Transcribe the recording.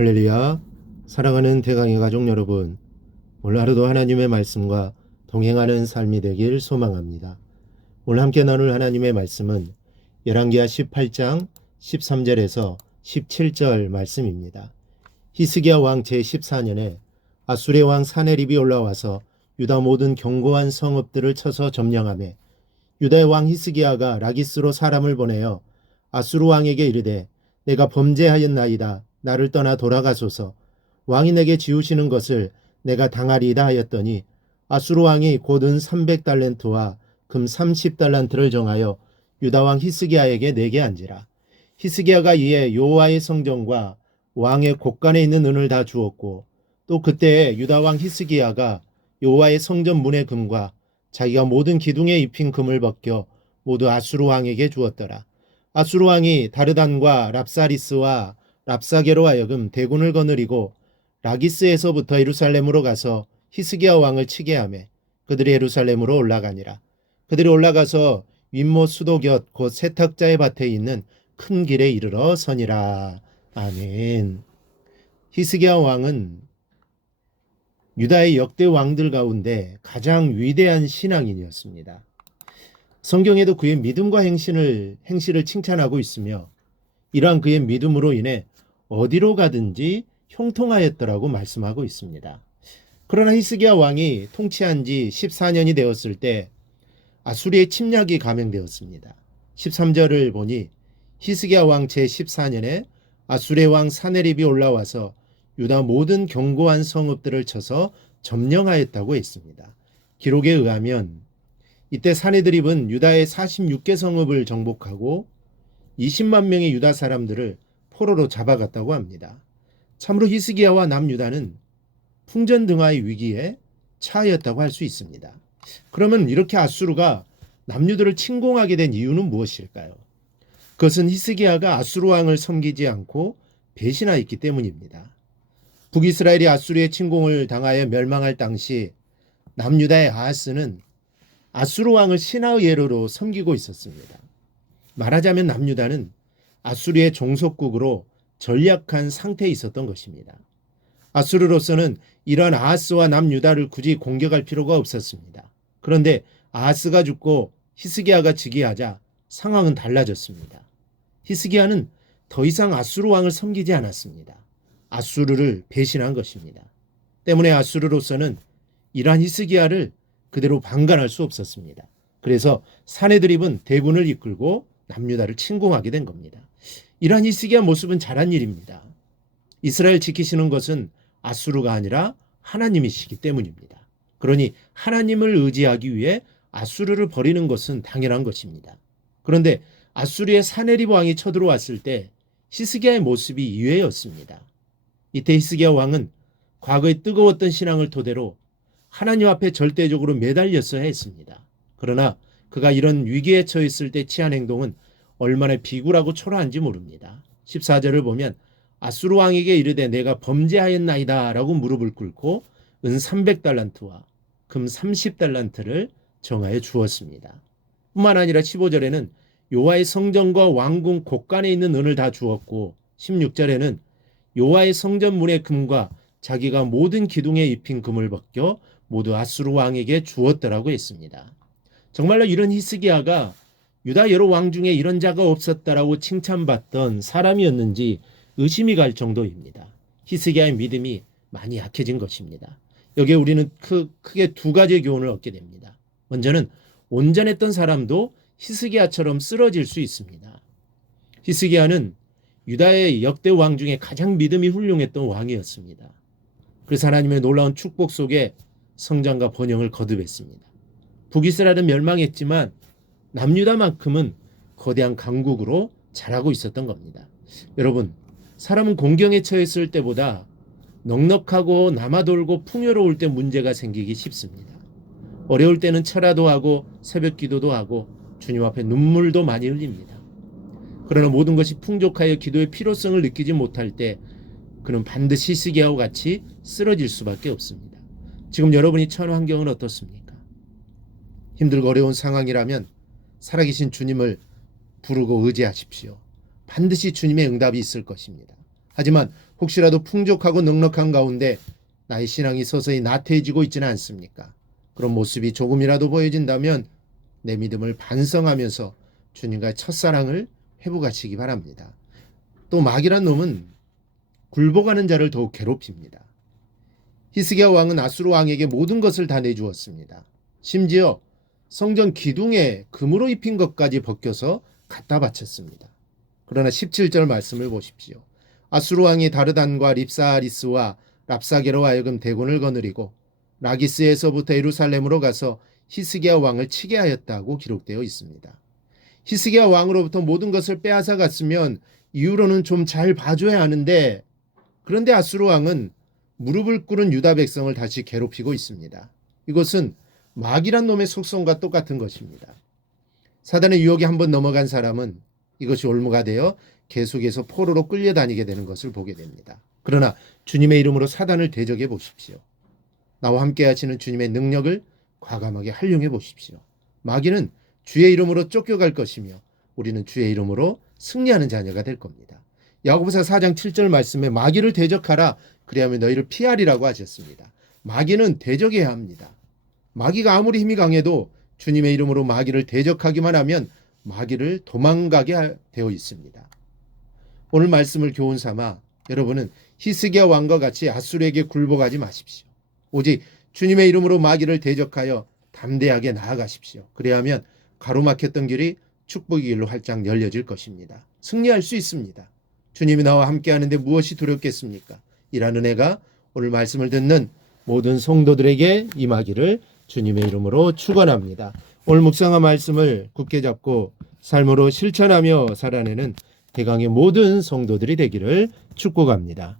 할렐루야. 사랑하는 대강의 가족 여러분, 오늘 하루도 하나님의 말씀과 동행하는 삶이 되길 소망합니다. 오늘 함께 나눌 하나님의 말씀은 열왕기하 18장 13절에서 17절 말씀입니다. 히스기야 왕 제14년에 아수르의 왕 사네립이 올라와서 유다 모든 견고한 성읍들을 쳐서 점령하매 유다의 왕 히스기야가 라기스로 사람을 보내어 아수르 왕에게 이르되 내가 범죄하였나이다. 나를 떠나 돌아가소서. 왕이 내게 지우시는 것을 내가 당하리이다 하였더니 아수르 왕이 곧은 300달란트와 금 30달란트를 정하여 유다 왕 히스기야에게 내게 안지라. 히스기야가 이에 여호와의 성전과 왕의 곳간에 있는 은을 다 주었고 또 그때에 유다 왕 히스기야가 여호와의 성전 문의 금과 자기가 모든 기둥에 입힌 금을 벗겨 모두 아수르 왕에게 주었더라. 아수르 왕이 다르단과 랍사리스와 랍사게로 하여금 대군을 거느리고 라기스에서부터 예루살렘으로 가서 히스기야 왕을 치게 하매 그들이 예루살렘으로 올라가니라. 그들이 올라가서 윗못 수도 곁 곧 세탁자의 밭에 있는 큰 길에 이르러 서니라. 아멘. 히스기야 왕은 유다의 역대 왕들 가운데 가장 위대한 신앙인이었습니다. 성경에도 그의 믿음과 행실을 칭찬하고 있으며 이러한 그의 믿음으로 인해 어디로 가든지 형통하였더라고 말씀하고 있습니다. 그러나 히스기야 왕이 통치한 지 14년이 되었을 때 아수리의 침략이 감행되었습니다. 13절을 보니 히스기야 왕 제14년에 아수리의 왕 사네립이 올라와서 유다 모든 견고한 성읍들을 쳐서 점령하였다고 했습니다. 기록에 의하면 이때 사네드립은 유다의 46개 성읍을 정복하고 20만 명의 유다 사람들을 포로로 잡아갔다고 합니다. 참으로 히스기야와 남유다는 풍전등화의 위기에 처하였다고 할 수 있습니다. 그러면 이렇게 아수르가 남유다를 침공하게 된 이유는 무엇일까요? 그것은 히스기야가 아수르 왕을 섬기지 않고 배신하였기 때문입니다. 북이스라엘이 아수르의 침공을 당하여 멸망할 당시 남유다의 아하스는 아수르 왕을 신하의 예로로 섬기고 있었습니다. 말하자면 남유다는 아수르의 종속국으로 전략한 상태에 있었던 것입니다. 아수르로서는 이런 아하스와 남유다를 굳이 공격할 필요가 없었습니다. 그런데 아하스가 죽고 히스기야가 즉위하자 상황은 달라졌습니다. 히스기야는 더 이상 아수르 왕을 섬기지 않았습니다. 아수르를 배신한 것입니다. 때문에 아수르로서는 이러한 히스기야를 그대로 방관할 수 없었습니다. 그래서 사네드립은 대군을 이끌고 남유다를 침공하게 된 겁니다. 이러한 히스기야 모습은 잘한 일입니다. 이스라엘 지키시는 것은 아수르가 아니라 하나님이시기 때문입니다. 그러니 하나님을 의지하기 위해 아수르를 버리는 것은 당연한 것입니다. 그런데 아수르의 사네립 왕이 쳐들어왔을 때 히스기야의 모습이 이외였습니다. 이때 히스기야 왕은 과거에 뜨거웠던 신앙을 토대로 하나님 앞에 절대적으로 매달렸어야 했습니다. 그러나 그가 이런 위기에 처했을 때 취한 행동은 얼마나 비굴하고 초라한지 모릅니다. 14절을 보면 아수르 왕에게 이르되 내가 범죄하였나이다 라고 무릎을 꿇고 은 300달란트와 금 30달란트를 정하여 주었습니다. 뿐만 아니라 15절에는 여호와의 성전과 왕궁 곳간에 있는 은을 다 주었고 16절에는 여호와의 성전 문의 금과 자기가 모든 기둥에 입힌 금을 벗겨 모두 아수르 왕에게 주었더라고 했습니다. 정말로 이런 히스기야가 유다 여러 왕 중에 이런 자가 없었다라고 칭찬받던 사람이었는지 의심이 갈 정도입니다. 히스기야의 믿음이 많이 약해진 것입니다. 여기에 우리는 크게 두 가지의 교훈을 얻게 됩니다. 먼저는 온전했던 사람도 히스기야처럼 쓰러질 수 있습니다. 히스기야는 유다의 역대 왕 중에 가장 믿음이 훌륭했던 왕이었습니다. 그래서 하나님의 놀라운 축복 속에 성장과 번영을 거듭했습니다. 북이스라엘은 멸망했지만 남유다만큼은 거대한 강국으로 자라고 있었던 겁니다. 여러분, 사람은 공경에 처했을 때보다 넉넉하고 남아돌고 풍요로울 때 문제가 생기기 쉽습니다. 어려울 때는 철야도 하고 새벽 기도도 하고 주님 앞에 눈물도 많이 흘립니다. 그러나 모든 것이 풍족하여 기도의 필요성을 느끼지 못할 때 그는 반드시 히스기야와 같이 쓰러질 수밖에 없습니다. 지금 여러분이 처한 환경은 어떻습니까? 힘들고 어려운 상황이라면 살아계신 주님을 부르고 의지하십시오. 반드시 주님의 응답이 있을 것입니다. 하지만 혹시라도 풍족하고 넉넉한 가운데 나의 신앙이 서서히 나태해지고 있지는 않습니까? 그런 모습이 조금이라도 보여진다면 내 믿음을 반성하면서 주님과의 첫사랑을 회복하시기 바랍니다. 또 마귀란 놈은 굴복하는 자를 더욱 괴롭힙니다. 히스기야 왕은 아수르 왕에게 모든 것을 다 내주었습니다. 심지어 성전 기둥에 금으로 입힌 것까지 벗겨서 갖다 바쳤습니다. 그러나 17절 말씀을 보십시오. 아수르 왕이 다르단과 립사리스와 랍사게로 하여금 대군을 거느리고 라기스에서부터 예루살렘으로 가서 히스기야 왕을 치게 하였다고 기록되어 있습니다. 히스기야 왕으로부터 모든 것을 빼앗아 갔으면 이후로는 좀 잘 봐줘야 하는데, 그런데 아수르 왕은 무릎을 꿇은 유다 백성을 다시 괴롭히고 있습니다. 이것은 마귀란 놈의 속성과 똑같은 것입니다. 사단의 유혹에 한번 넘어간 사람은 이것이 올무가 되어 계속해서 포로로 끌려다니게 되는 것을 보게 됩니다. 그러나 주님의 이름으로 사단을 대적해 보십시오. 나와 함께 하시는 주님의 능력을 과감하게 활용해 보십시오. 마귀는 주의 이름으로 쫓겨갈 것이며 우리는 주의 이름으로 승리하는 자녀가 될 겁니다. 야고보서 4장 7절 말씀에 마귀를 대적하라, 그리하면 너희를 피하리라고 하셨습니다. 마귀는 대적해야 합니다. 마귀가 아무리 힘이 강해도 주님의 이름으로 마귀를 대적하기만 하면 마귀를 도망가게 되어 있습니다. 오늘 말씀을 교훈 삼아 여러분은 히스기야 왕과 같이 아수르에게 굴복하지 마십시오. 오직 주님의 이름으로 마귀를 대적하여 담대하게 나아가십시오. 그래야만 가로막혔던 길이 축복의 길로 활짝 열려질 것입니다. 승리할 수 있습니다. 주님이 나와 함께 하는데 무엇이 두렵겠습니까? 이라는 은혜가 오늘 말씀을 듣는 모든 성도들에게 임하기를 주님의 이름으로 축원합니다. 오늘 묵상한 말씀을 굳게 잡고 삶으로 실천하며 살아내는 대강의 모든 성도들이 되기를 축복합니다.